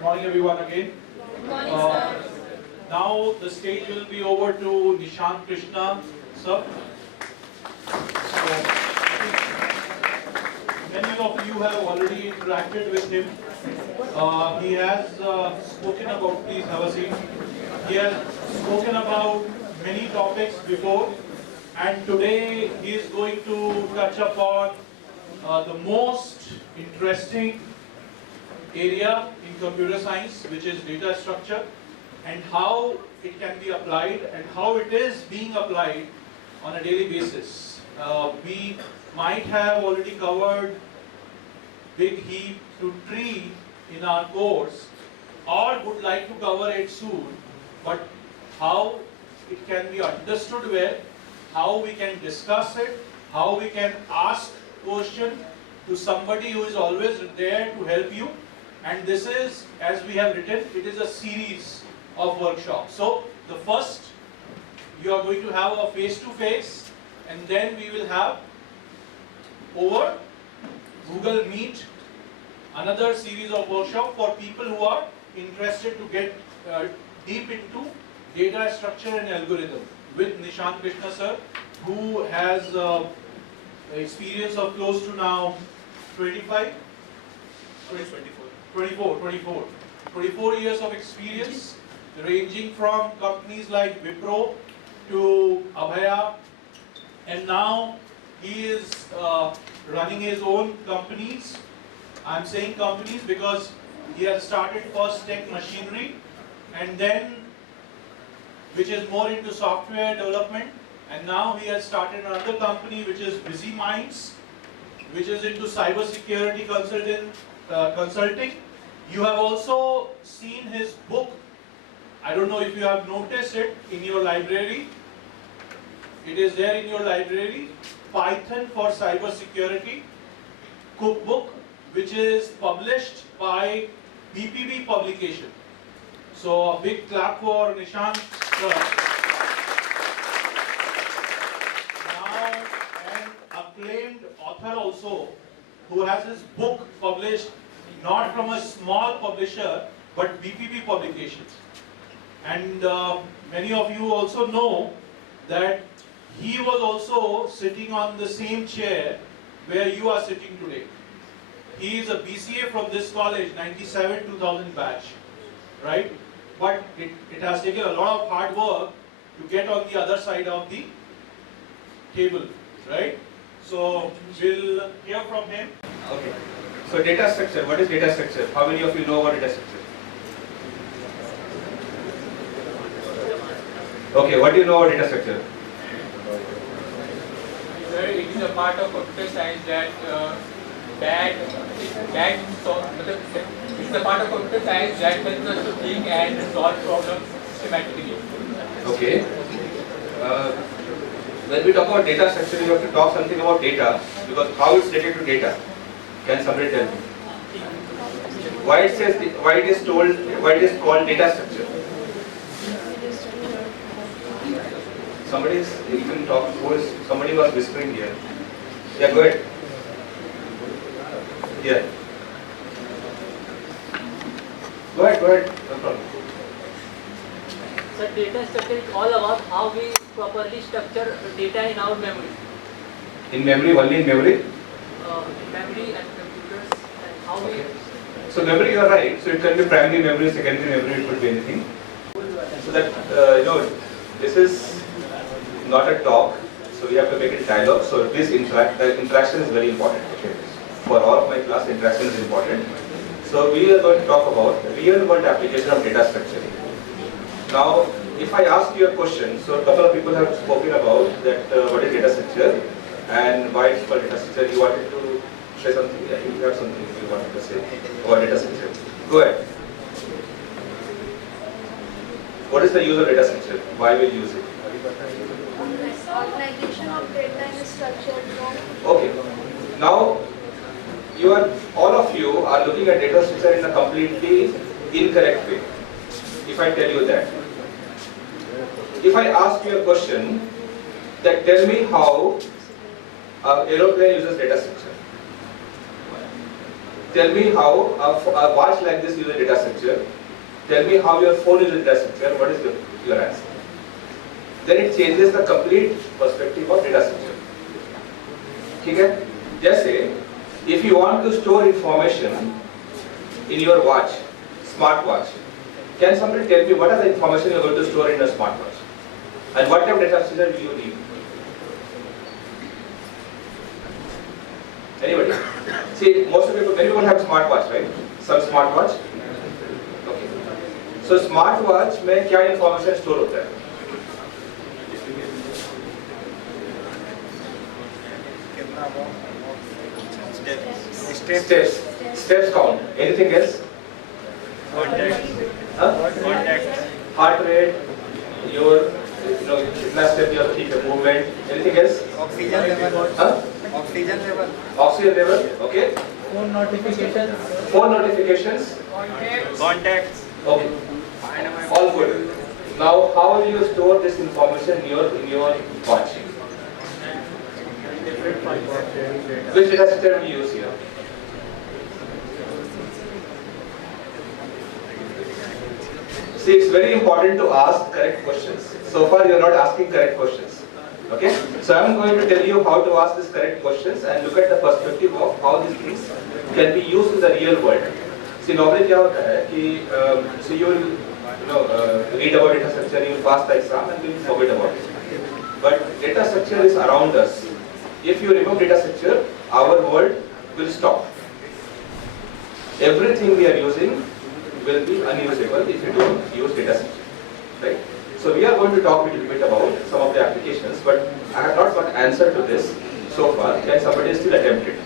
Good morning everyone again. Good morning, sir. Now the stage will be over to Nishant Krishna, sir. So, many of you have already interacted with him. He has spoken about, please have a seat. He has spoken about many topics before, and today he is going to touch upon the most interesting area in computer science, which is data structure, and how it can be applied and how it is being applied on a daily basis. We might have already covered big heap to tree in our course, or would like to cover it soon, but how it can be understood well, how we can discuss it, how we can ask question to somebody who is always there to help you. And this is, as we have written, it is a series of workshops. So the first, you are going to have a face-to-face, and then we will have over Google Meet another series of workshops for people who are interested to get deep into data structure and algorithm with Nishant Krishna sir, who has experience of close to now 24 years of experience, ranging from companies like Wipro to Abhaya, and now he is running his own companies. I'm saying companies because he has started first Tech Machinery, and then which is more into software development, and now he has started another company which is Visiminds, which is into cyber security consulting. You have also seen his book. I don't know if you have noticed it in your library. It is there in your library, Python for Cyber Security cookbook, which is published by BPB publication. So a big clap for Nishant sir. Now an acclaimed author also, who has his book published not from a small publisher but BPB publications. And many of you also know that he was also sitting on the same chair where you are sitting today. He is a BCA from this college, 97-2000 batch, right? But it has taken a lot of hard work to get on the other side of the table, right? So we'll hear from him. Okay. So data structure, what is data structure? How many of you know about data structure? Okay, what do you know about data structure? Sir, it is a part of computer science that it's a part of computer science that helps us to think and solve problems systematically. Okay. When we talk about data structure, you have to talk something about data, because how it's related to data. Can somebody tell me? Why it is called data structure? You can talk. Somebody was whispering here. Yeah, go ahead. Yeah. Go ahead. No problem. So data structure is all about how we properly structure data in our memory. In memory, only in memory? Memory and computers, and how we... So memory, you are right. So it can be primary memory, secondary memory, it could be anything. So that, this is not a talk, so we have to make it dialogue. So this interaction is very important. Okay. For all of my class, interaction is important. So we are going to talk about real world application of data structure. Now, if I ask you a question, so a couple of people have spoken about that what is data structure and why it's called data structure. You wanted to say something? Yeah, you have something you wanted to say about data structure. Go ahead. What is the use of data structure? Why will you use it? Organization of data in a structured form. Okay. Now, all of you are looking at data structure in a completely incorrect way. If I tell you that. If I ask you a question, that tell me how an aeroplane uses data structure. Tell me how a watch like this uses data structure. Tell me how your phone uses data structure. What is your answer? Then it changes the complete perspective of data structure. Okay? Just say, if you want to store information in your watch, smartwatch, can somebody tell me what are the information you are going to store in a smartwatch? And what type of data structure do you need? Anybody? See, most of people, many people have smartwatch, right? Some smartwatch. Okay. So smartwatch में क्या information store होता है? Steps count. Anything else? Contact. Heart rate. Your, कितना step you have to keep your movement. Anything else? Oxygen level. Huh? Oxygen level. Oxygen level. Okay. Phone notifications. Phone notifications. Contacts. Okay. All good. Now, how will you store this information in your watch? Which data structure will you use here? See, it's very important to ask correct questions. So far, you are not asking correct questions. Okay? So I am going to tell you how to ask these correct questions and look at the perspective of how these things can be used in the real world. See, normally क्या होता है कि so you will read about data structure, you will pass the exam and you will forget about it. But data structure is around us. If you remove data structure, our world will stop. Everything we are using will be unusable if you don't use data structure. Right? So we are going to talk a little bit about some of the applications, but I have not got an answer to this so far. Can somebody still attempt it?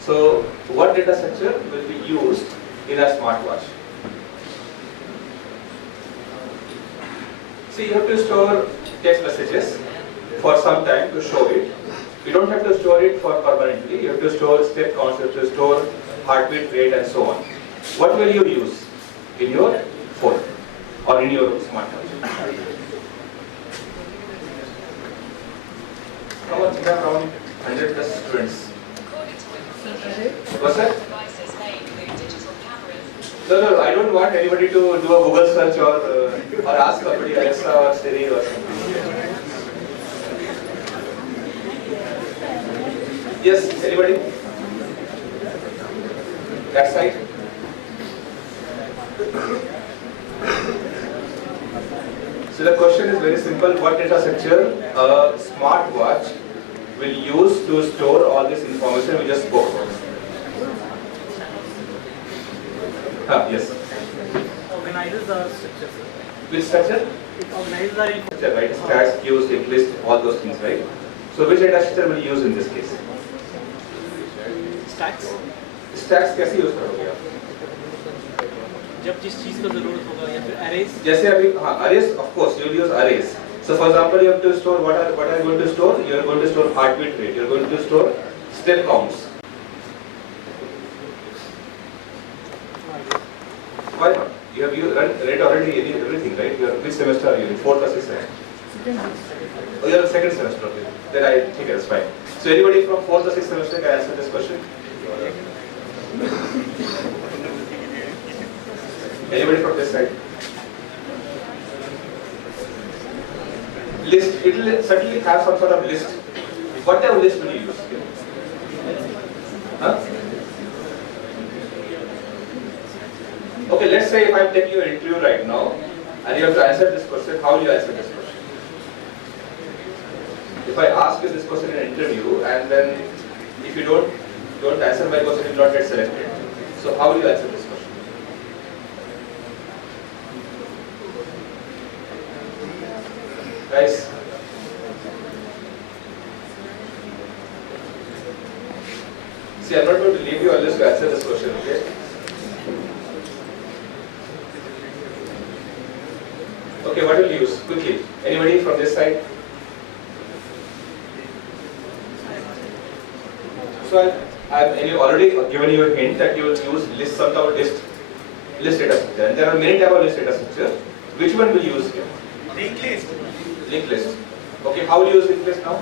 So what data structure will be used in a smartwatch? See, you have to store text messages for some time to show it. You don't have to store it for permanently. You have to store step counts, you have to store heartbeat rate and so on. What will you use in your phone or in your smartwatch? Come on, we have around 100 plus students. What's that? No, I don't want anybody to do a Google search or ask somebody Alexa or Siri or something. Yes, anybody? That side? So the question is very simple. What data structure a smartwatch will use to store all this information we just spoke about? Yes. Organizes our structure. Which structure? It organizes our Structure, right? Stats, queues, linked list, all those things, right? So which data structure will you use in this case? stacks. Stacks कैसे use करोगे आप? जब जिस चीज का जरूरत होगा या फिर arrays. जैसे अभी हाँ arrays, of course you will use arrays. So for example, you have to store what are you going to store? You are going to store heartbeat rate. You are going to store step counts. Why not? You have read already everything, right? You are, which semester are you in? 4th or 6th? Oh, you are in 2nd semester. Okay. Then I think that's fine. So anybody from 4th or 6th semester can answer this question? Anybody from this side? List. It will certainly have some sort of list. What type of list will you use? Huh? Okay, let's say if I'm taking your interview right now and you have to answer this question, how will you answer this question? If I ask you this question in an interview and then if you don't answer my question, you will not get selected. So how will you answer this question? Guys? See, I'm not going to leave you unless you answer this question, okay? Okay, what will you use? Quickly. Anybody from this side? So I've already given you a hint that you will use list, some type of list data structure. And there are many types of list data structure. Which one will you use here? Linked list. Linked list. Okay, how will you use linked list now?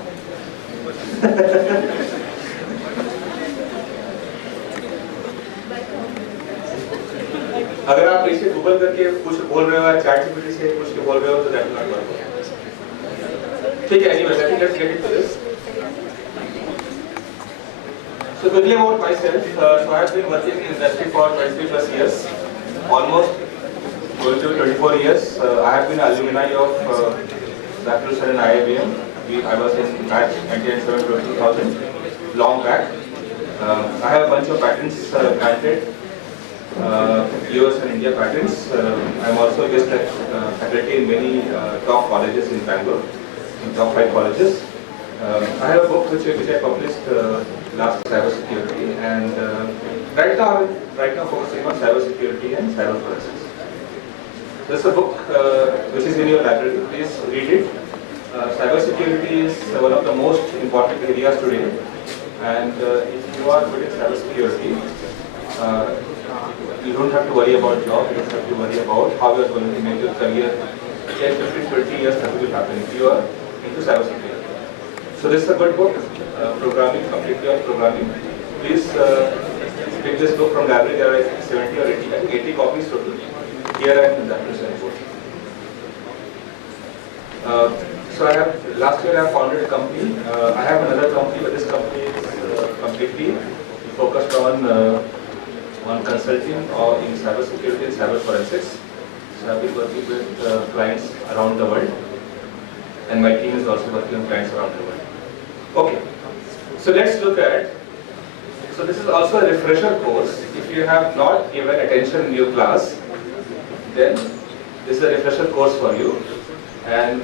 अगर आप इसे Google करके कुछ बोल रहे हो या chat GPT से कुछ के बोल रहे हो तो दैट विल नॉट वर्क. ठीक है, anyway, let me just get into this. So quickly about myself, so I have been working in the industry for 23 plus years, almost going to 24 years. I have been alumni of Bangalore and IIBM. I was in batch 1997 to 2000, long back. I have a bunch of patents granted, US and India patents. I am also guest faculty in many top colleges in Bangalore, in top 5 colleges. I have a book which I published last cyber security, and right now focusing on cyber security and cyber forensics. This is a book which is in your library. Please read it. Cyber security is one of the most important areas today, and if you are good in cyber security, you don't have to worry about job. You don't have to worry about how you are going to make your career 10, 15, 20 years that will happen if you are into cyber security. So this is a good book, programming, completely on programming. Please pick this book from library. There are I think 70 or 80, I think 80 copies total. Here I am in that present book. So last year I have founded a company. I have another company, but this company is completely focused on consulting or in cyber security and cyber forensics. So I have been working with clients around the world, and my team is also working on clients around the world. Okay, so let's look at, so this is also a refresher course. If you have not given attention in your class, then this is a refresher course for you. And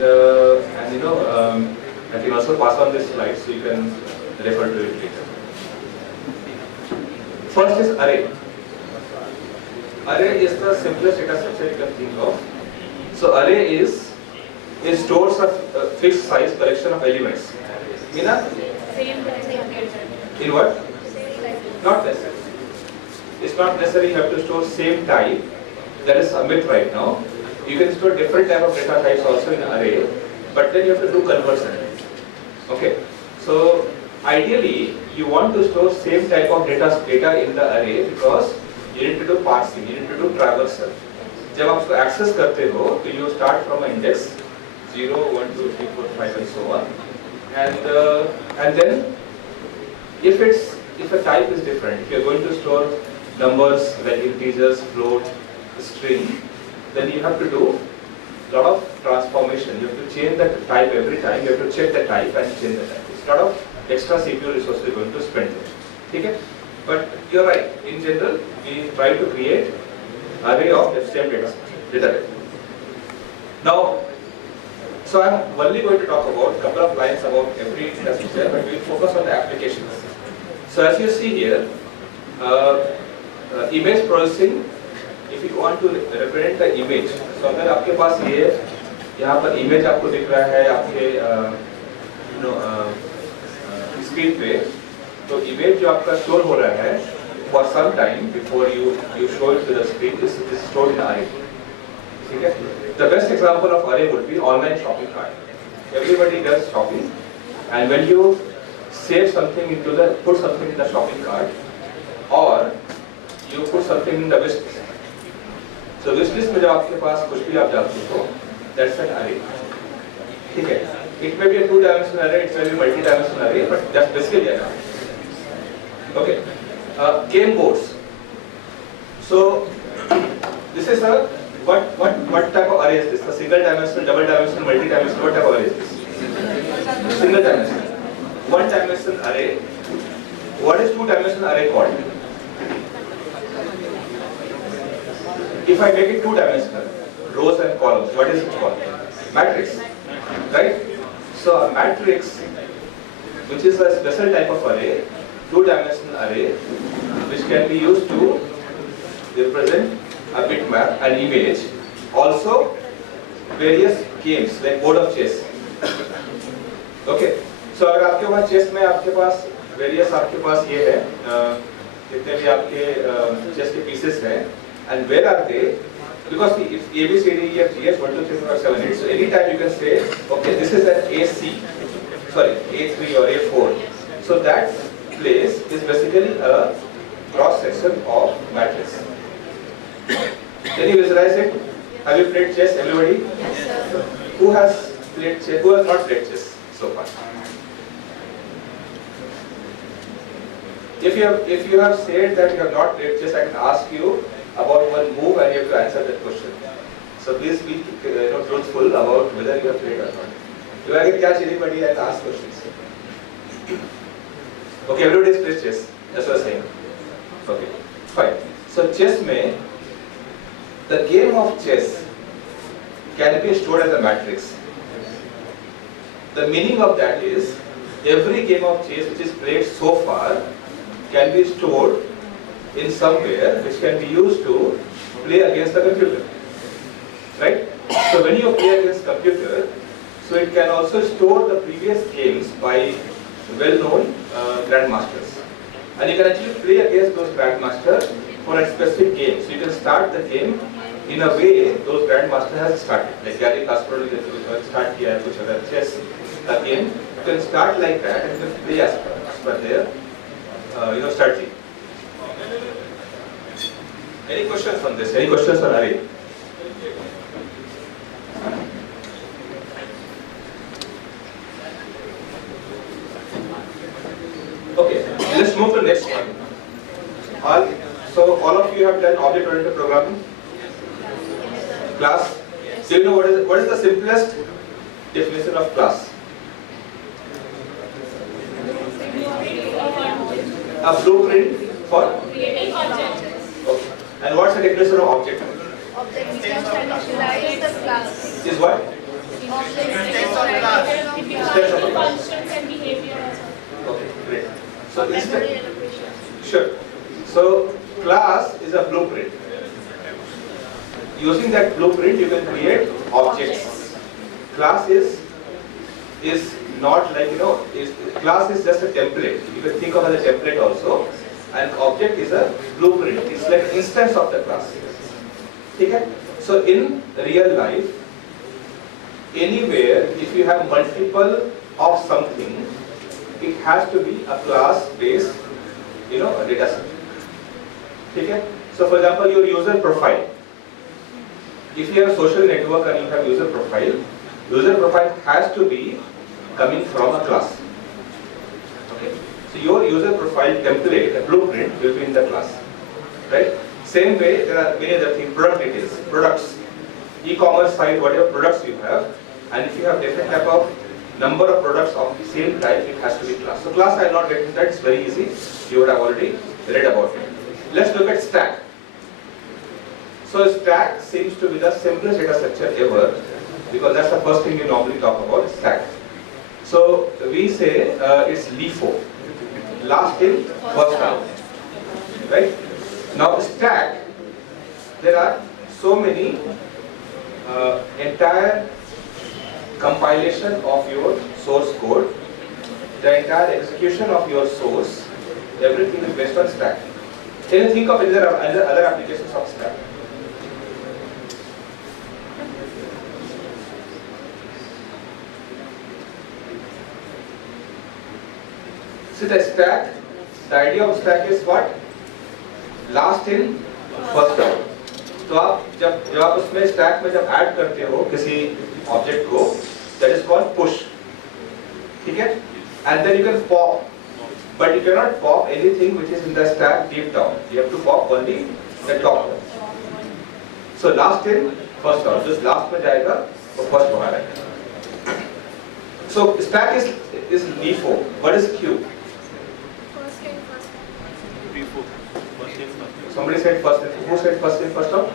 you know, I can also pass on this slide so you can refer to it later. First is array. Array is the simplest data structure you can think of. So array is stores a fixed size collection of elements. In a? In what? Not necessarily. It's not necessary you have to store same type. That is a myth right now. You can store different type of data types also in array, but then you have to do conversion. Okay. So ideally, you want to store same type of data in the array because you need to do parsing, you need to do traversal. जब आप उसको access करते हो, तो you start from an index 0, 1, 2, 3, 4, 5 and so on. And then if a type is different, if you're going to store numbers like integers, float, string, then you have to do a lot of transformation. You have to change the type every time. You have to check the type and change the type. It's a lot of extra CPU resources you're going to spend there. Okay? But you're right. In general, we try to create array of the same data type. Now, so I'm only going to talk about a couple of lines about every data structure, but we'll focus on the applications. So as you see here, image processing. If you want to represent the image, so अगर आपके पास ये यहाँ पर image आपको दिख रहा है आपके screen पे, तो image जो आपका store हो रहा है for some time before you show it to the screen is stored in array. ठीक है? The best example of array would be online shopping cart. Everybody does shopping, and when you save something put something in the shopping cart, or you put something in the wish list. So wish list में जब आपके पास कुछ भी आप डालते हो, that's an array. ठीक है? It may be a 2-dimensional array, it may be multi-dimensional array, but that's basically an array. Okay. Game boards. So this is what type of array is this? A single dimensional, double dimensional, multi-dimensional. What type of array is this? Single dimensional. One-dimensional array. What is two-dimensional array called? If I make it two-dimensional, rows and columns, what is it called? Matrix, right? So a matrix, which is a special type of array, two-dimensional array, which can be used to represent a bitmap, an image, also various games like board of chess. Okay, so अगर आपके पास chess में आपके पास various आपके पास ये है, जितने भी आपके chess के pieces हैं. And where are they? Because if A, B, C, D, E, F, G, H, 1, 2, 3, 4, 5, 7, 8. So anytime you can say, okay, this is an AC, sorry, A3 or A4. So that place is basically a cross section of matrix. Can you visualize it? Have you played chess, everybody? Yes, sir. Who has played chess? Who has not played chess so far? If you have said that you have not played chess, I can ask you about one move and you have to answer that question. So please be truthful about whether you have played or not. You can catch anybody and ask questions. Okay, everybody has played chess. That's what I was saying. Okay, fine. So chess may, the game of chess can be stored as a matrix. The meaning of that is every game of chess which is played so far can be stored in somewhere which can be used to play against the computer. Right? So when you play against computer, so it can also store the previous games by well-known grandmasters. And you can actually play against those grandmasters for a specific game. So you can start the game in a way those grandmasters has started. Like Gary Kasparov, you can start here, which other chess game. You can start like that and you can play as per their strategy. Any questions on this? Any questions on Ari? Okay, let's move to the next one. So all of you have done object-oriented programming? Class? Do you know what is the simplest definition of class? A blueprint for? Creating objects. Okay. And what's the definition of object? Objects can initialize the class. Is what? Objects Instance of a class. functions and behavior. Okay, great. So Memory instead, allocation. sure. So class is a blueprint. Using that blueprint, you can create objects. Class is not like class is just a template. You can think of it as a template also. An object is a blueprint. It's like an instance of the class. Okay? So in real life, anywhere if you have multiple of something, it has to be a class-based, a data set. Okay? So for example, your user profile. If you have a social network and you have user profile has to be coming from a class. Okay? So your user profile template, a blueprint, will be in the class. Right? Same way, there are many other things, product details, products, e-commerce site, whatever products you have, and if you have different type of number of products of the same type, it has to be class. So class I will not get into that, it's very easy. You would have already read about it. Let's look at stack. So stack seems to be the simplest data structure ever, because that's the first thing you normally talk about, stack. So we say it's LIFO, last in, first out. Right? Now stack, there are so many entire compilation of your source code, the entire execution of your source, everything is based on stack. Can you think of other applications of stack? See the stack, the idea of stack is what? Last in, first out. तो आप जब आप उसमें stack में जब add करते हो किसी ऑब्जेक्ट को, that is called push. ठीक है? And then you can pop, but you cannot pop anything which is in the stack deep down. You have to pop only the top one. So last in, first out. जिस last में जाएगा वो first वहाँ रहेगा. So stack is LIFO. What is Q? First in, first out. Somebody said first in. Who said first in, first out?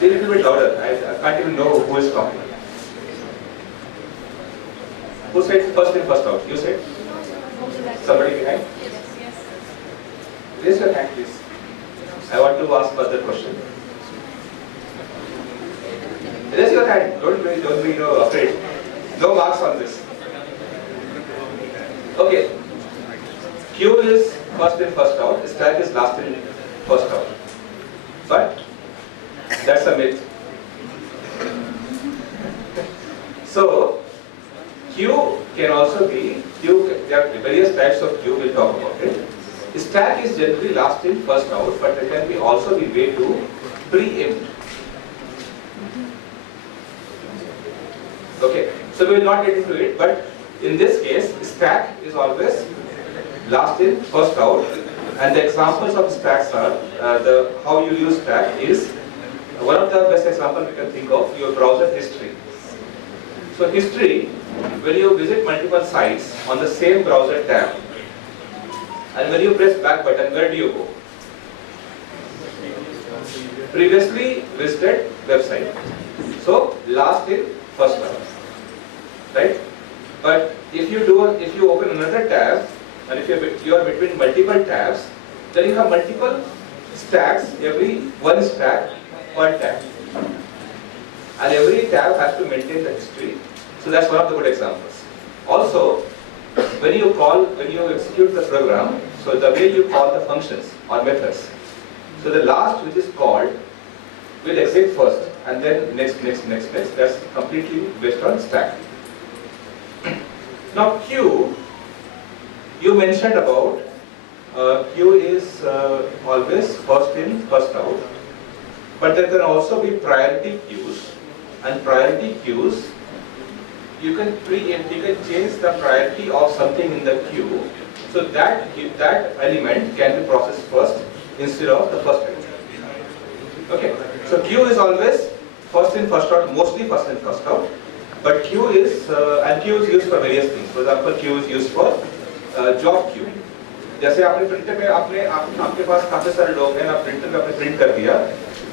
Be a little bit louder. I can't even know who is talking. Who said first in, first out? You said? Somebody behind? Yes. Raise your hand, please. I want to ask further question. Raise your hand. Don't be afraid. No marks on this. Okay. Q is first in, first out. Stack is last in, first out. But that's a myth. So Q can also be there are various types of Q. We'll talk about it. stack is generally last in, first out, but there can be also be way to preempt. Okay, so we will not get into it, but in this case, stack is always last in, first out, and the examples of stacks are how you use stack is one of the best examples we can think of your browser history. So history, when you visit multiple sites on the same browser tab, and when you press back button, where do you go? Previously visited website. So last in, first out, right? But if you open another tab, and if you are between multiple tabs, then you have multiple stacks, every one stack per tab. And every tab has to maintain the history. So that's one of the good examples. Also, when you execute the program, so the way you call the functions or methods, so the last which is called will exit first, and then next. That's completely based on stack. Now queue, you mentioned about queue is always first in, first out. But there can also be priority queues, and priority queues, you can preempt, you can change the priority of something in the queue, so that element can be processed first instead of the first element. Okay, so queue is always first in, first out, mostly first in, first out. But queue is used for various things. For example, queue is used for job queue. जैसे आपने printer में आपके पास काफी सारे लोग हैं, आप printer में आपने प्रिंट कर दिया.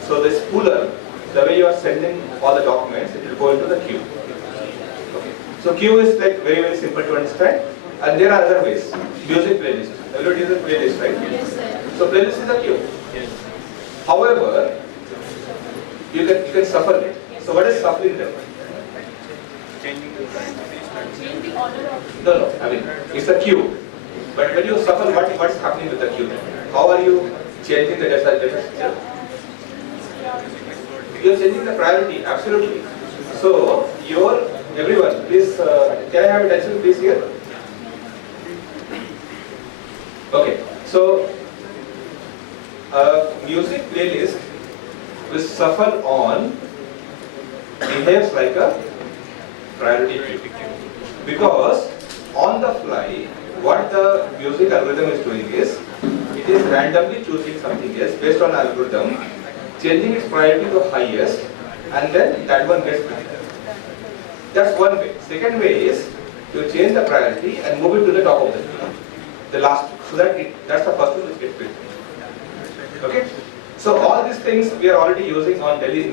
So the spooler, the way you are sending all the documents, it will go into the queue. Okay. So queue is like very simple to understand, and there are other ways. Music playlist. Everybody uses playlist, right? Yes, sir. So playlist is a queue. However, you can shuffle it. So what is shuffling then? Change the order of. No. I mean, it's a queue. But when you shuffle, what's happening with the queue? How are you changing the data structure? You are changing the priority, absolutely. So, everyone, please, can I have attention please here? Okay, so, music playlist with shuffle on behaves like a priority queue. Because on the fly, what the music algorithm is doing is, it is randomly choosing something else based on algorithm, changing its priority to highest, and then that one gets printed. That's one way. Second way is, you change the priority and move it to the top of the last, so that that's the first one which gets printed. Okay? So all these things we are already using in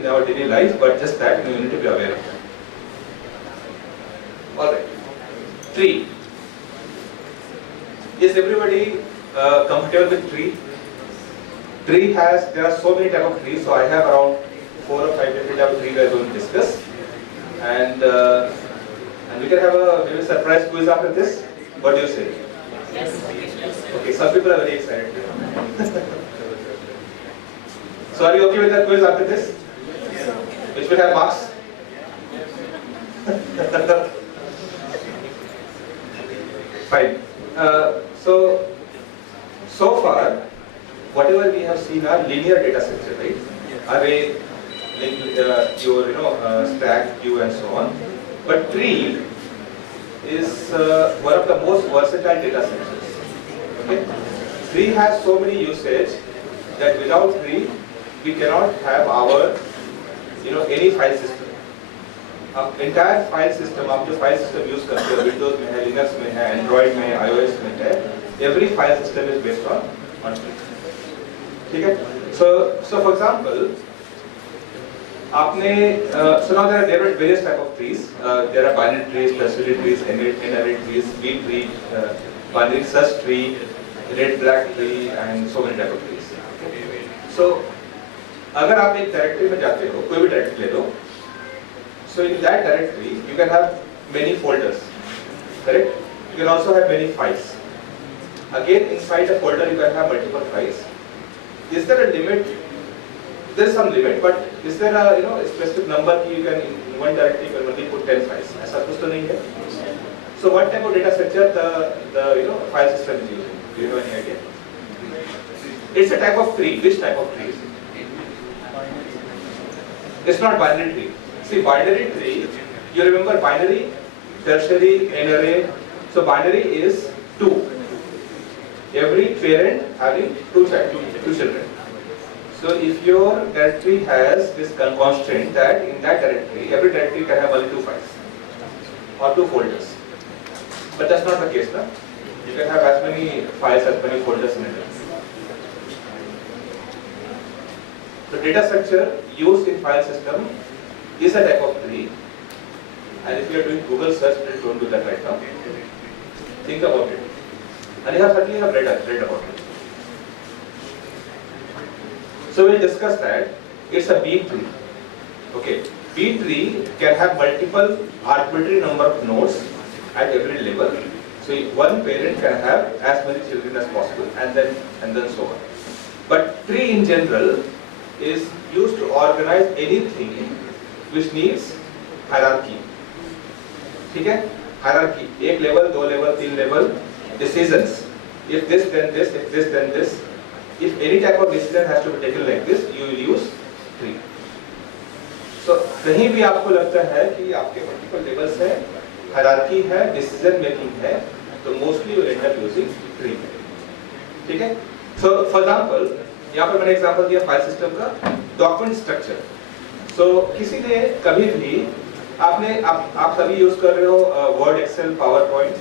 our daily life, but just that you need to be aware of. Alright. 3. Is everybody comfortable with tree? There are so many types of trees, so I have around 4 or 5 different types of trees we are going to discuss. And we can have a maybe surprise quiz after this. What do you say? Yes. Okay, some people are very excited. So are you okay with that quiz after this? Yes. Which will have marks? Fine. So far, whatever we have seen are linear data structure, right? Array, your stack, queue, and so on. But tree is one of the most versatile data structures. Okay? Tree has so many usage that without tree, we cannot have our, any file system. Entire file system, आप जो file system use करते हो, Windows में है, Linux में है, Android में, iOS में है, every file system is based on tree. ठीक है? So for example, so now there are various type of trees. There are binary trees, tertiary trees, n-array trees, B tree, binary search tree, red-black tree, and so many type of trees. So अगर आप एक directory में जाते हो, कोई भी directory ले लो, so in that directory you can have many folders, correct? You can also have many files. Again, inside a folder you can have multiple files. Is there a limit? There is some limit, but is there a specific number you can in one directory you can only put 10 files? ऐसा कुछ तो नहीं है? So what type of data structure the file system is using? Do you have any idea? It's a type of tree. Which type of tree is it? It's not binary tree. See, binary tree, you remember binary, tertiary, n array. So binary is 2. Every parent having two children. So if your directory has this constraint that in that directory, every directory can have only 2 files or 2 folders. But that's not the case, no? You can have as many files as many folders in a directory. The data structure used in file system is a type of tree, and if you are doing Google search, please don't do that right now. Think about it, and you have certainly have read about it. So we'll discuss that. It's a B tree. Okay, B tree can have multiple arbitrary number of nodes at every level. So one parent can have as many children as possible, and then so on. But tree in general is used to organize anything which needs hierarchy. ठीक है? Hierarchy. एक level, 2 level, 3 level. Decisions. If this, then this. If this, then this. If any type of decision has to be taken like this, you will use tree. So कहीं भी आपको लगता है कि आपके multiple levels है, hierarchy है, decision making है, तो mostly you will end up using tree. ठीक है? So for example, यहाँ पर मैंने एग्जांपल दिया फाइल सिस्टम का डॉक्यूमेंट स्ट्रक्चर. सो किसी ने कभी भी आप सभी यूज कर रहे हो Word, Excel, PowerPoint.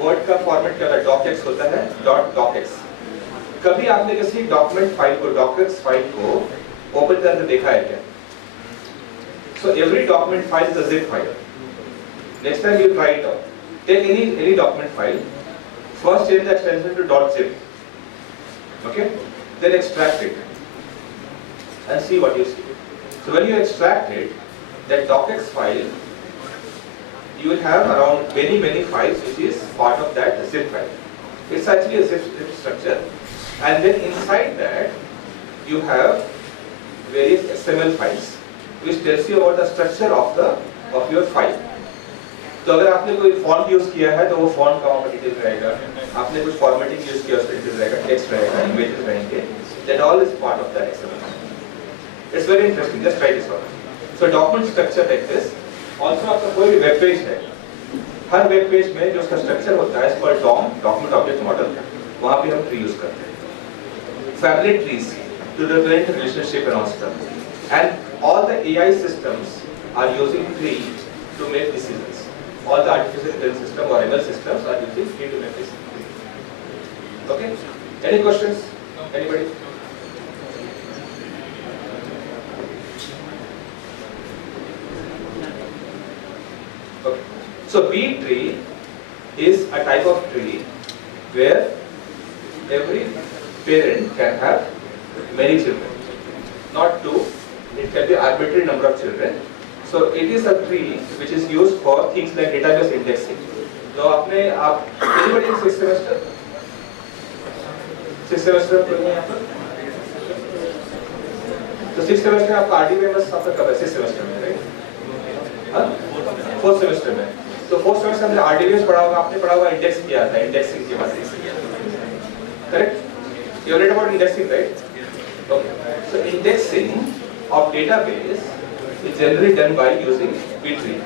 Word का फॉर्मेट क्या होता है? डॉकएक्स होता है, .docx. कभी आपने किसी डॉक्यूमेंट फाइल को, डॉकएक्स फाइल को ओपन करके देखा है क्या? So every document file is a zip file. Next time you try it out. Take any document file, first change the extension to .zip. Okay? Then extract it and see what you see. So when you extract it, that docx file, you will have around many files which is part of that zip file. It's actually a zip structure, and then inside that you have various XML files which tells you about the structure of your file. तो अगर आपने कोई font use किया है तो वो font का वहाँ पर डिटेल रहेगा. आपने कुछ फॉर्मेटिंग यूज किया उसका डिटेल रहेगा, टेक्स्ट रहेगा, इमेजेस रहेंगे. That all is part of that XML. It's very interesting. Just try this out. So document structure like this. Also आपका कोई भी वेब पेज है, हर वेब पेज में जो उसका स्ट्रक्चर होता है, इसको DOM, डॉक्यूमेंट ऑब्जेक्ट मॉडल, वहाँ पे हम ट्री यूज करते हैं. Family trees to represent relationship and all stuff. And all the AI systems are using tree to make decisions. All the artificial intelligence system or ML systems are using tree to make decisions. Okay? Any questions? Anybody? Okay. So B tree is a type of tree where every parent can have many children, not 2. It can be arbitrary number of children. So it is a tree which is used for things like database indexing. तो आपने anybody in 6th semester? 6th semester कोई नहीं यहाँ पर? तो 6th semester आपका RDBMS आपका कब है? 6th semester में, right? हाँ? 4th semester में. तो 4th semester में RDBMS पढ़ा होगा, आपने पढ़ा होगा इंडेक्स किया था, इंडेक्सिंग के बारे में. Correct? You read about indexing, right? Okay. So indexing of database is generally done by using B tree,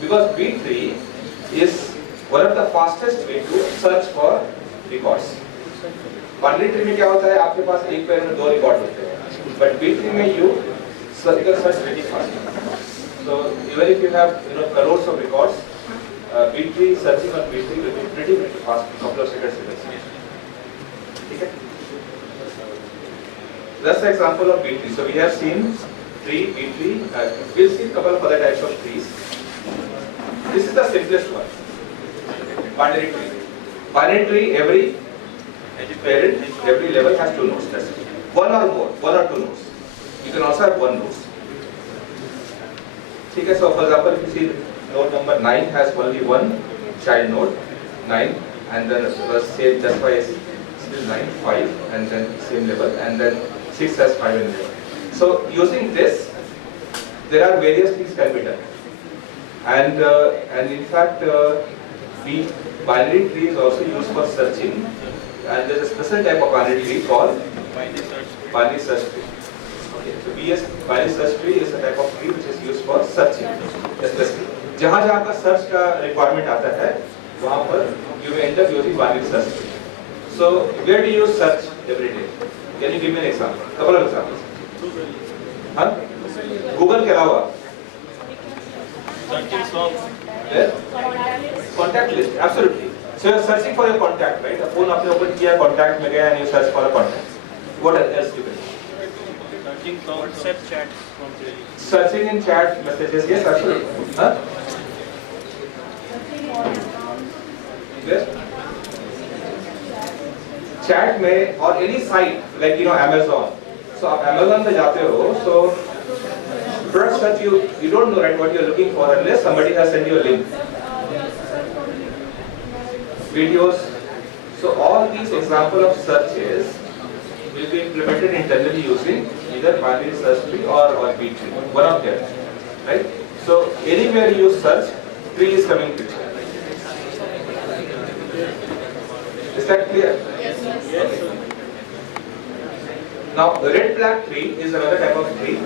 because B tree is one of the fastest way to search for records. Binary tree में क्या होता है? आपके पास एक page में 2 record होते हैं, but B tree में you search very fast. So even if you have crores of records, B tree searching on B tree will be pretty fast, couple of seconds. ठीक है? That's the example of B tree. So we have seen tree, B tree. We'll see a couple of other types of trees. This is the simplest one. Binary tree. Binary tree, every parent, every level has 2 nodes. That's it. 1 or more, 1 or 2 nodes. You can also have 1 node. Okay, so for example, if you see node number 9 has only 1 child node, 9, and then same, that's why it's still 9, 5, and then same level, and then 6 has 5 and 11. So using this, there are various things can be done, and in fact, binary tree is also used for searching and there is a special type of binary tree called binary search tree. Okay, so binary search tree is a type of tree which is used for searching, especially. जहाँ का search का requirement आता है, वहाँ पर you may end up using binary search tree. So where do you search every day? Can you give me an example? Couple of examples. हाँ? Google के अलावा? Searching songs. Yes? Contact list, absolutely. So you are searching for your contact, right? A phone आपने open किया, contact में गया and you search for a contact. What else you can do? Searching songs. WhatsApp chats from there. Searching in chat messages, yes, absolutely. Huh? Yes? Chat में or any site like Amazon. So आप Amazon पे जाते हो, so product search you don't know right what you are looking for unless somebody has sent you a link. Videos. So all these example of searches will be implemented internally using either binary search tree or B tree, one of them, right? So anywhere you search, tree is coming picture. Is that clear? Yes. Now red flag tree is another type of tree.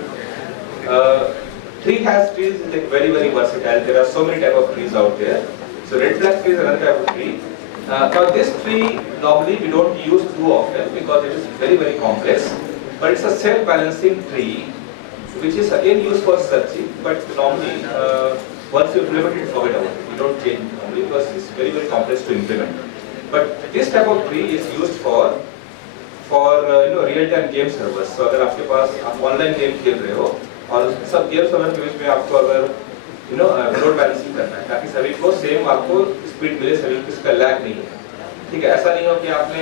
Trees like very versatile. There are so many type of trees out there. So red flag tree is another type of tree. Now this tree normally we don't use too often because it is very complex. But it's a self-balancing tree, which is again used for searching. But normally once you implement it, forget about it. You don't change normally because it's very complex to implement. But this type of tree is used for real-time game servers. So अगर आपके पास आप online game खेल रहे हो और सब game server के बीच में आपको अगर लोड बैलेंसिंग करना है ताकि सभी को सेम आपको स्पीड मिले, सभी किसी का लैग नहीं है, ठीक है? ऐसा नहीं हो कि आपने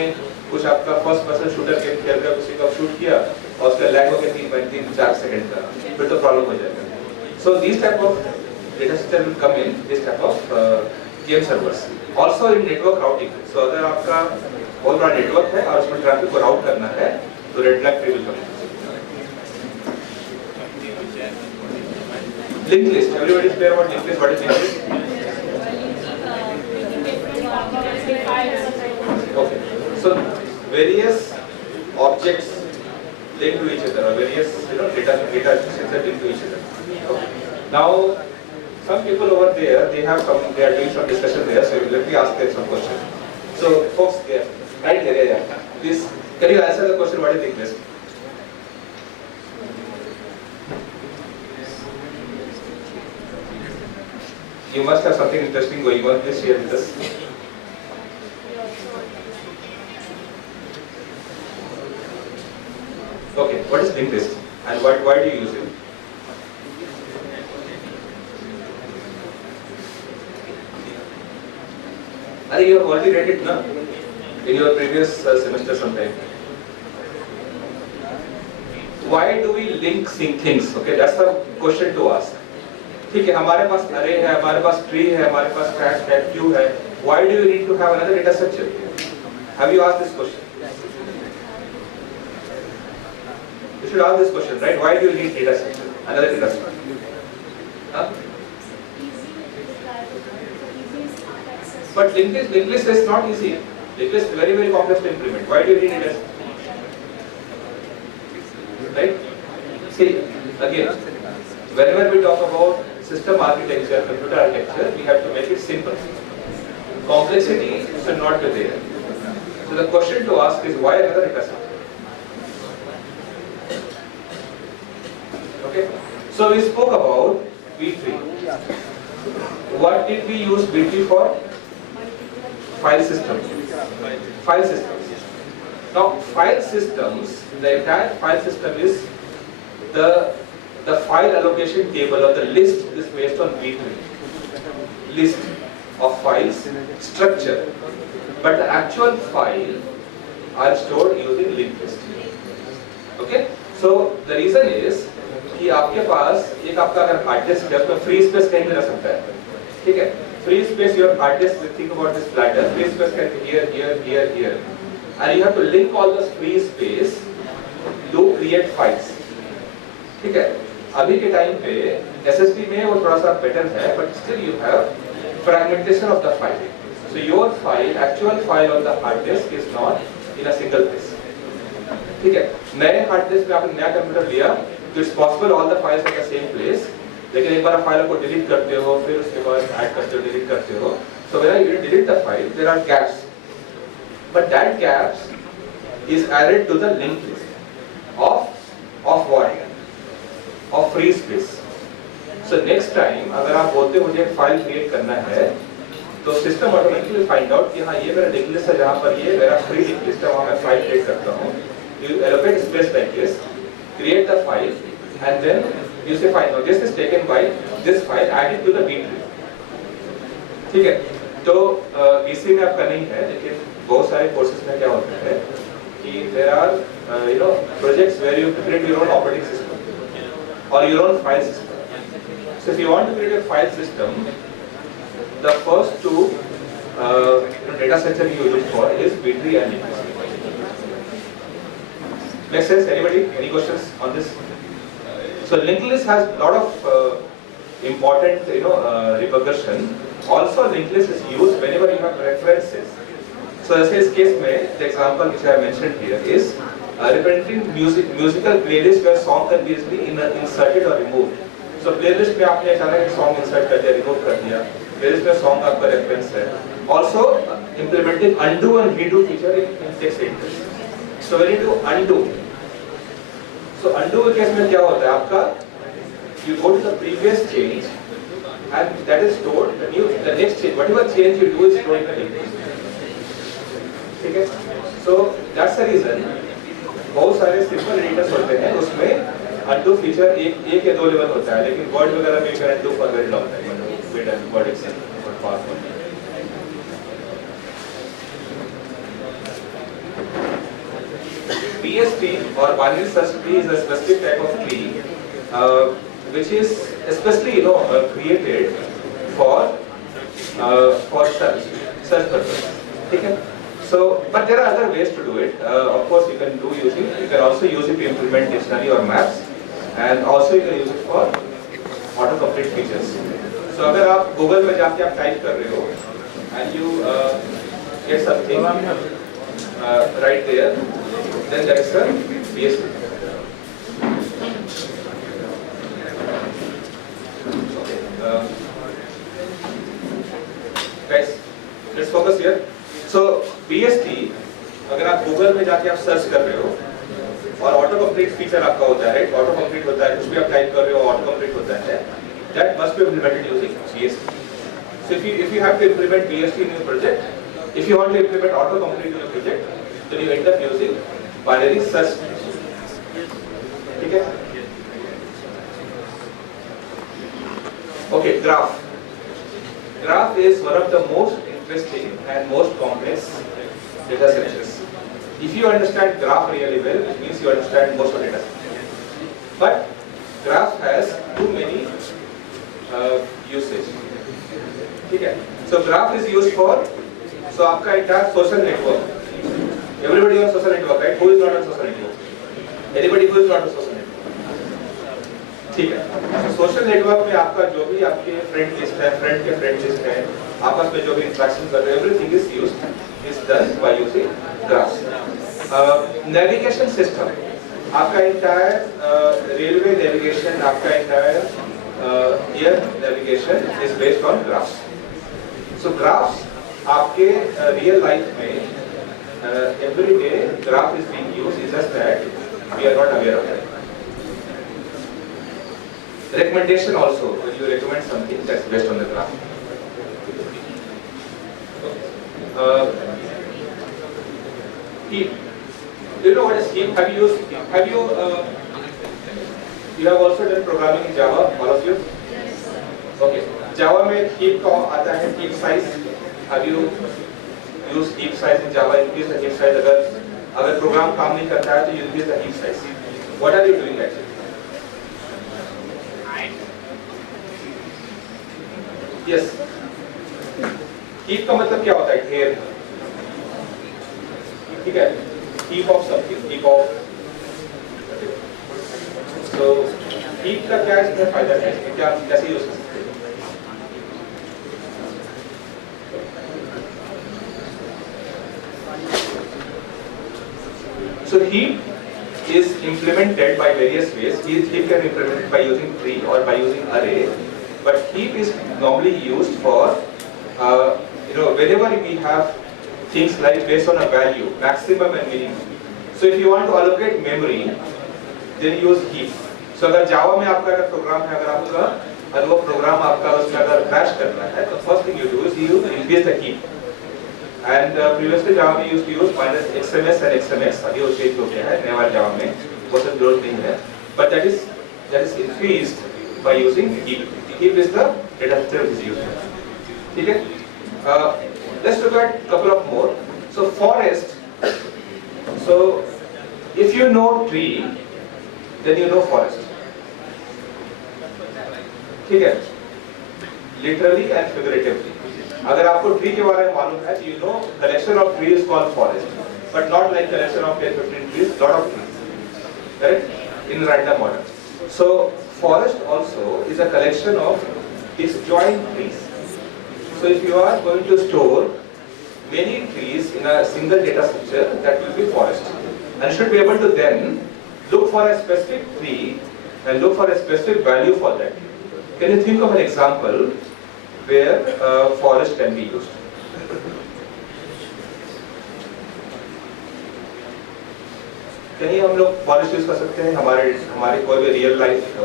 कुछ आपका फर्स्ट पर्सन शूटर गेम खेल कर किसी का शूट किया और उसका लैग हो गया 3-4 सेकंड का, फिर तो प्रॉब्लम हो जाएगा. So this type of data centre will come in this type of game servers. Also in network routing. So अगर आपका बहुत बड़ा नेटवर्क है और उसमें ट्रैफिक को राउट करना है तो red flag tree will come in. Linked list. Everybody is clear about linked list. What is linked list? Okay. So various objects linked to each other, or various data sets are linked to each other. Okay. Now some people over there they are doing some discussion there. So let me ask them some question. So folks there, right there, yeah. Please, can you answer the question? What is linked list? You must have something interesting going on. Please share with us. Okay, what is linked list and why do you use it? You have already read it, no? In your previous semester sometime. Why do we link things? Okay, that's the question to ask. ठीक है, हमारे पास array है, हमारे पास tree है, हमारे पास cat है, queue है. Why do you need to have another data structure? Have you asked this question? You should ask this question, right? Why do you need data structure? Another data structure. Huh? But linked list is not easy. Linked list is very complex to implement. Why do you need data structure? Right? See, again, whenever we talk about system architecture, computer architecture, we have to make it simple. Complexity should not be there. So the question to ask is why another data structure? Okay. So we spoke about B3. What did we use B3 for? File system. File systems. Now file systems, the entire file system is the file allocation table or the list is based on B3. List of files, structure. But the actual file are stored using linked list. Okay? So the reason is कि आपके पास एक आपका अगर hard disk है उसमें free space कहीं भी रह सकता है, ठीक है? Free space your hard disk, think about this platter, free space can be here, and you have to link all those free space to create files, ठीक है? अभी के टाइम पे SSD में वो थोड़ा सा बेटर है, but still you have fragmentation of the file. So your file, actual file on the hard disk is not in a single place. ठीक है, नए हार्ड डिस्क में आपने नया कंप्यूटर लिया तो it's possible all the files at the same place, लेकिन एक बार फाइल को डिलीट करते हो फिर उसके बाद ऐड करते हो डिलीट करते हो, so when you delete the file there are gaps, but that gaps is added to the linked list of what, of free space. So next time अगर आप बोलते हो मुझे एक फाइल क्रिएट करना है तो सिस्टम ऑटोमेटिकली फाइंड आउट कि हाँ ये मेरा लिंक लिस्ट है, जहाँ पर ये मेरा फ्री लिंक लिस्ट है वहाँ मैं फाइल क्रिएट करता हूँ. You allocate space like this, create the file, and then you say fine, now this is taken by this file, add it to the B tree. ठीक है, तो BC में आपका नहीं है, लेकिन बहुत सारे कोर्सेज में क्या होता है कि there are projects where you create your own operating system or your own file system. So if you want to create a file system, the first two data structure you look for is B tree and linked list. Make sense? Anybody? Any questions on this? So linked list has a lot of important repercussion. Also linked list is used whenever you have references. So as this case में the example which I have mentioned here is representing musical playlist where song can be easily inserted or removed. So playlist में आपने अचानक एक song insert कर दिया, remove कर दिया, playlist में song आपका reference है. Also implementing undo and redo feature in text editors. So when you do undo, so undo के केस में क्या होता है आपका, you go to the previous change and that is stored, the next change, whatever change you do is stored in the linked list. ठीक है, so that's the reason बहुत सारे simple editors होते हैं, उसमें undo feature एक या दो लेवल होता है, लेकिन word वगैरह में you can undo for very long time, word excel for PowerPoint. BST or binary search tree is a specific type of tree which is especially created for search purpose. Okay? So, but there are other ways to do it. Of course, you can also use it to implement dictionary or maps, and also you can use it for autocomplete features. So, अगर आप Google में जाके आप type कर रहे हो and you get something right there, then there is a BST. Okay. Guys, let's focus here. So BST, अगर आप Google में जाके आप सर्च कर रहे हो और ऑटो कंप्लीट फीचर आपका होता है, ऑटो कंप्लीट होता है, कुछ भी आप टाइप कर रहे हो ऑटो कंप्लीट होता है, that must be implemented using BST. So if you have to implement BST in your project, if you want to implement auto complete in your project, then you end up using binary search. ठीक है? Okay, graph. Graph is one of the most interesting and most complex data structures. If you understand graph really well, it means you understand most of data. But graph has too many usage. ठीक है? So graph is used for, so आपका entire social network. Everybody on social network, right? Who is not on social network? Anybody who is not on social network? ठीक है? So social network में आपका जो भी आपके friend list है, friend के friend list है, आपस में जो भी interaction कर रहे हैं, everything is used, is done by using graphs. Navigation system, आपका entire railway navigation, आपका entire air navigation is based on graphs. So graphs आपके real life में every day graph is being used, it's just that we are not aware of it. Recommendation also, when you recommend something, that's based on the graph. Heap. Do you know what is heap? You have also done programming in Java, all of you? Yes. Okay. Java में heap का आता है heap size. Have you used heap size in Java? Increase the heap size. अगर program काम नहीं करता है तो you increase the heap size. What are you doing actually? Yes. Heap का मतलब क्या होता है? ढेर. ठीक है? Heap of something. Heap of. So heap का क्या इसमें फायदा है? क्या कैसे यूज कर सकते हैं? implemented by various ways. Heap can be implemented by using tree or by using array, but heap is normally used for whenever we have things like based on a value, maximum and minimum. So if you want to allocate memory, then use heap. So अगर जावा में आपका अगर programme है, अगर वो programme आपका उसमें अगर क्रैश करना है, तो first thing you do is you increase the heap. And previously Java we used to use minus XMS and XMX. अभी वो change हो गया है नया वाले Java में, वो सब जरूरत नहीं है. But that is increased by using heap. Heap is the data structure which is used. ठीक है? Let's look at couple of more. So forest. So if you know tree, then you know forest. ठीक है? Literally and figuratively. अगर आपको tree के बारे में मालूम है, you know collection of trees is called forest, but not like collection of 10-15 trees, lot of trees, correct? In random order. So forest also is a collection of disjoint trees. So if you are going to store many trees in a single data structure, that will be forest, and should be able to then look for a specific tree and look for a specific value for that. Can you think of an example where forest can be used? कहीं हम लोग forest use कर सकते हैं हमारे कोई भी real life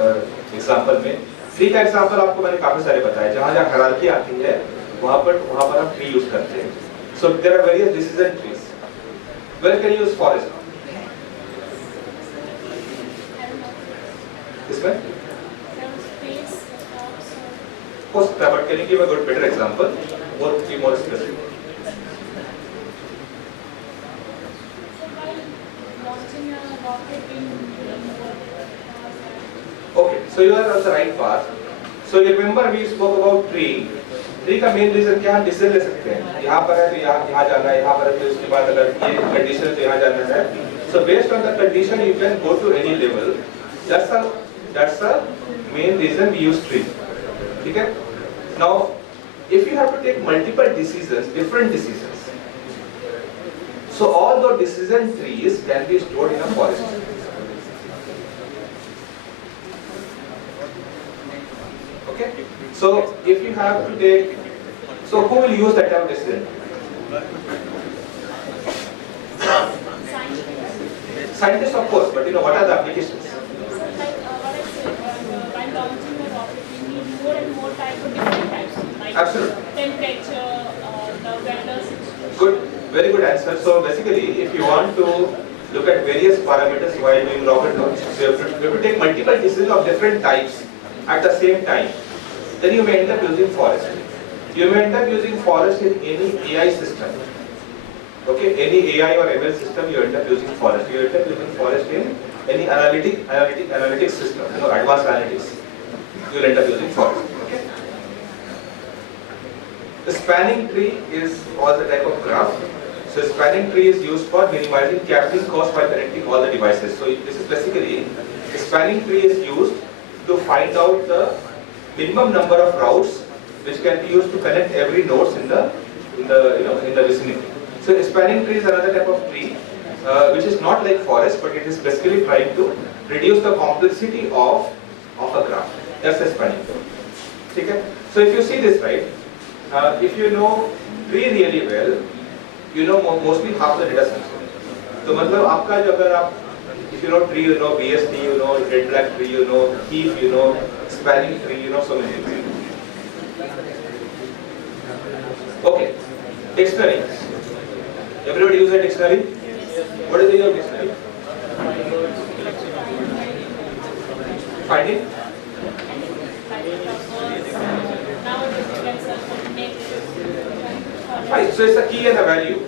example में. ट्री का एग्जांपल आपको मैंने काफी सारे बताए. जहाँ जहाँ हायरार्की आती है वहाँ पर हम ट्री यूज करते हैं. So there are various decision trees. Where can you use forest? इसमें? Post, but can you give a good, better example? Be more specific. Okay, so you are on the right path. So you remember we spoke about tree. Tree का main reason क्या, हम decision ले सकते हैं. यहाँ पर है तो यहाँ जाना है, यहाँ पर है तो उसके बाद अगर ये कंडीशन है तो यहाँ जाना है. So based on the condition you can go to any level. That's the main reason we use tree. ठीक है? Now if you have to take multiple decisions, different decisions, so all those decision trees can be stored in a forest. Okay? So if you have to take, so who will use that type of decision? Scientists, of course, but what are the applications? Absolutely. Temperature, the weather. Good, very good answer. So basically, if you want to look at various parameters while doing rocket launch, so you have to take multiple decisions of different types at the same time. Then you may end up using forest. You may end up using forest in any AI system. Okay, any AI or ML system, you end up using forest. You end up using forest in any analytics system, advanced analytics. You will end up using forest. Okay. The spanning tree is all the type of graph. So spanning tree is used for minimizing capturing cost by connecting all the devices. So this is basically, the spanning tree is used to find out the minimum number of routes which can be used to connect every nodes in the vicinity. So spanning tree is another type of tree which is not like forest, but it is basically trying to reduce the complexity of a graph. That's a spanning tree. Okay? So if you see this, right, if you know tree really well, you know mostly half the data structure. So मतलब आपका जो अगर आप, if you know tree, you know BST, you know red black tree, you know heap, you know spanning tree, you know so many things. Okay, dictionary. Everybody use a dictionary? What is the meaning of dictionary? Finding? Right, so it's a key and a value.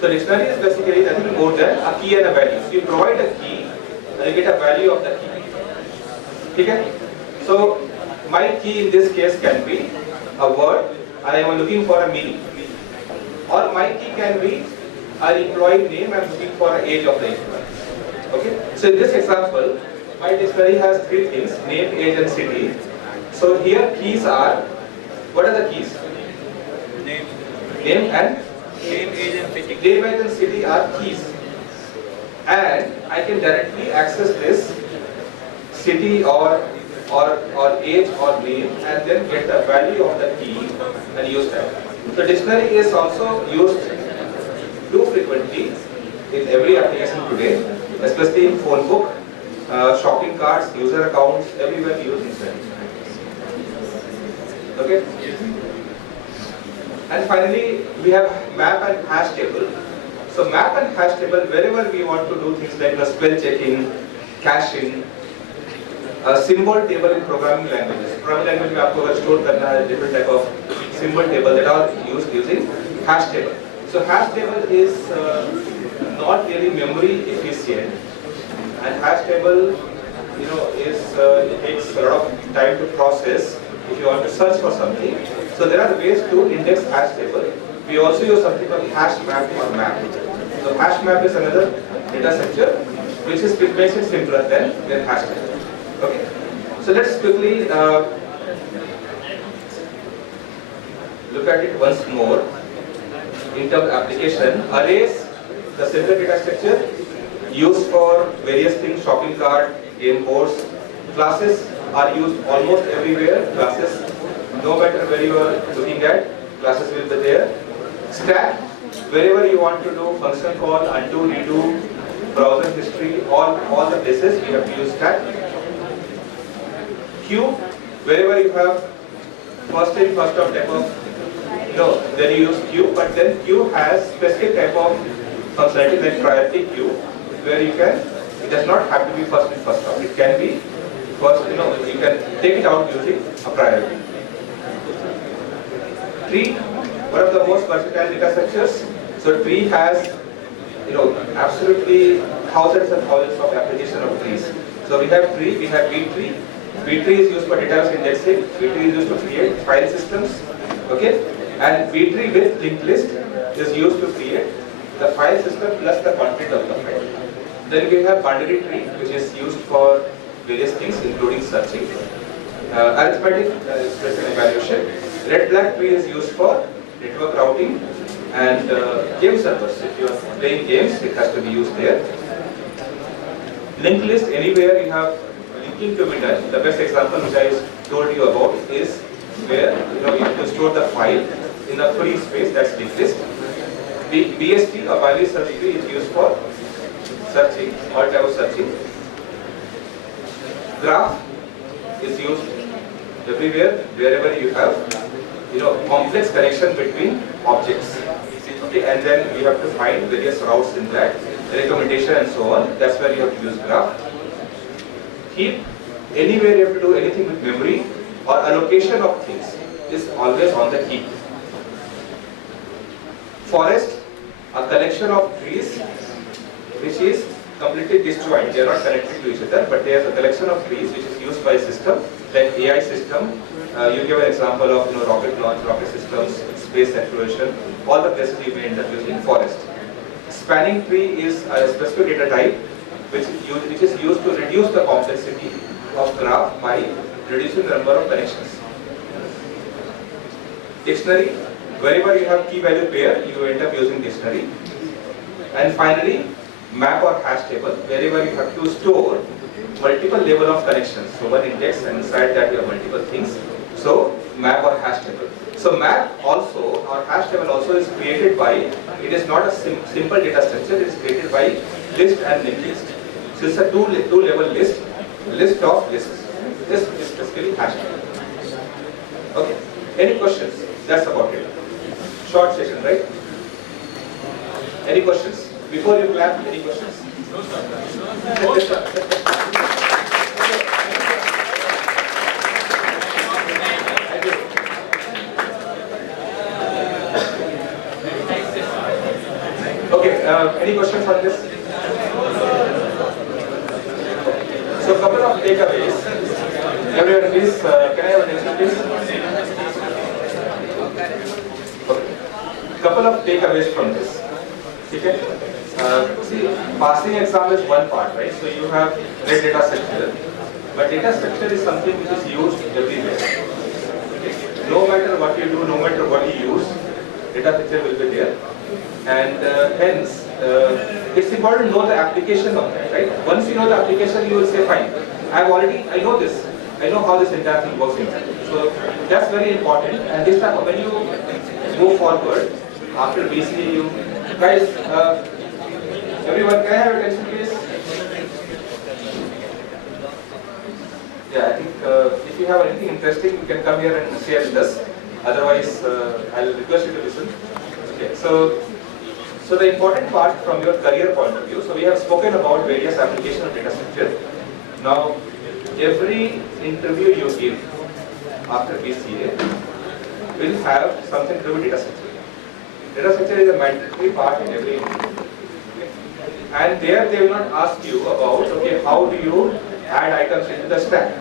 So dictionary is basically nothing more than a key and a value. So you provide a key and you get a value of the key. Okay? So my key in this case can be a word and I am looking for a meaning. Or my key can be an employee name, I am looking for an age of the employee. Okay? So in this example, my dictionary has three things: name, age and city. So here keys are, what are the keys? Name and Name, age and city. Name, age and city are keys. and I can directly access this city or age or name and then get the value of the key and use that. So dictionary is also used too frequently in every application today, especially in phone book, shopping carts, user accounts, everywhere we use dictionary. Okay? And finally, we have map and hash table. So map and hash table, wherever we want to do things like spell checking, caching, symbol table in programming languages. Programming language में आपको अगर store करना है different type of symbol table that are used using hash table. So hash table is not really memory efficient, and hash table, is it takes a lot of time to process if you want to search for something. So there are ways to index hash table. We also use something called hash map or map. So hash map is another data structure which makes it simpler than hash table. Okay. So let's quickly look at it once more in terms of application. Arrays, the simple data structure used for various things, shopping cart, game boards. Classes are used almost everywhere. Classes, no matter where you are looking at, classes will be there. Stack, wherever you want to do function call, undo, redo, browser history, all the places we have to use stack. Queue, wherever you have first in, first out type of, then you use queue, but then queue has specific type of functionality like priority queue, where you can, it does not have to be first in, first out. It can be first, you can take it out using a priority. Tree, one of the most versatile data structures. So tree has, absolutely thousands and thousands of applications of trees. So we have tree, we have B tree. B tree is used for database indexing. B tree is used to create file systems. Okay, and B tree with linked list is used to create the file system plus the content of the file. Then we have binary tree, which is used for various things, including searching. Arithmetic expression evaluation. Red black tree is used for network routing and game servers. If you are playing games, it has to be used there. Linked list, anywhere you have linking to be done. The best example which I told you about is where you have to store the file in a free space, that's linked list. BST or binary search tree is used for searching, all type of searching. Graph is used everywhere, wherever you have complex connection between objects. Okay, and then you have to find various routes in that, recommendation and so on. That's where you have to use graph. Heap, anywhere you have to do anything with memory or allocation of things is always on the heap. Forest, a collection of trees which is completely disjoint. They are not connected to each other, but there is a collection of trees which is used by a system like AI system. You give an example of rocket launch, rocket systems, space exploration. All the places you may end up using forest. Spanning tree is a specific data type which is used to reduce the complexity of graph by reducing the number of connections. Dictionary, wherever you have key value pair, you end up using dictionary. And finally, map or hash table, wherever you have to store multiple level of connections. So one index, and inside that you have multiple things. So map or hash table. So map also, or hash table also is created by, it is not a simple data structure, it is created by list and linked list. So it's a two level list of lists. This is basically hash table. Okay, any questions? That's about it. Short session, right? Any questions? Before you clap, any questions? No, sir. Okay, any questions on this? So, a couple of takeaways. Everyone, please, can I have attention, please? Okay. Couple of takeaways from this. Okay? See, passing exam is one part, right? So, you have great data structure, but data structure is something which is used everywhere. Okay? No matter what you do, no matter what you use, data structure will be there. And hence, it's important to know the application of that, right? Once you know the application, you will say, fine, I know this. I know how this entire thing works inside. So that's very important. And this time, when you move forward after BCA, you guys, everyone, can I have attention, please? Yeah, I think if you have anything interesting, you can come here and share with us. Otherwise, I'll request you to listen. Okay, so the important part from your career point of view. So we have spoken about various applications of data structure. Now, every interview you give after BCA will have something to do with data structure. Data structure is a mandatory part in every interview. Okay. And there they will not ask you about, okay, how do you add items into the stack.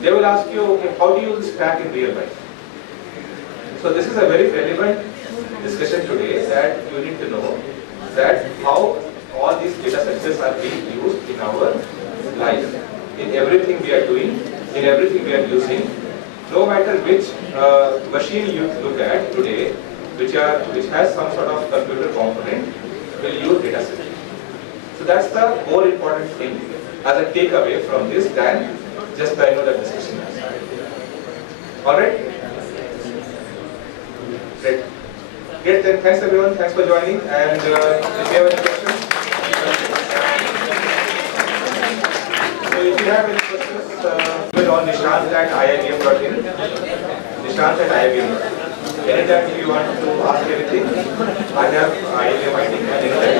They will ask you, okay, how do you use the stack in real life? So this is a very relevant discussion today, that you need to know that how all these data structures are being used in our life, in everything we are doing, in everything we are using. No matter which machine you look at today, which has some sort of computer component, will use data structure. So that's the more important thing as a takeaway from this than just the discussion. Alright? Great. Great, then thanks everyone, thanks for joining, and if you have any questions, so if you have any questions, on Nishant at IIBM.in, Nishant at IIBM. Anytime if you want to ask anything, I have IIBM ID, and anytime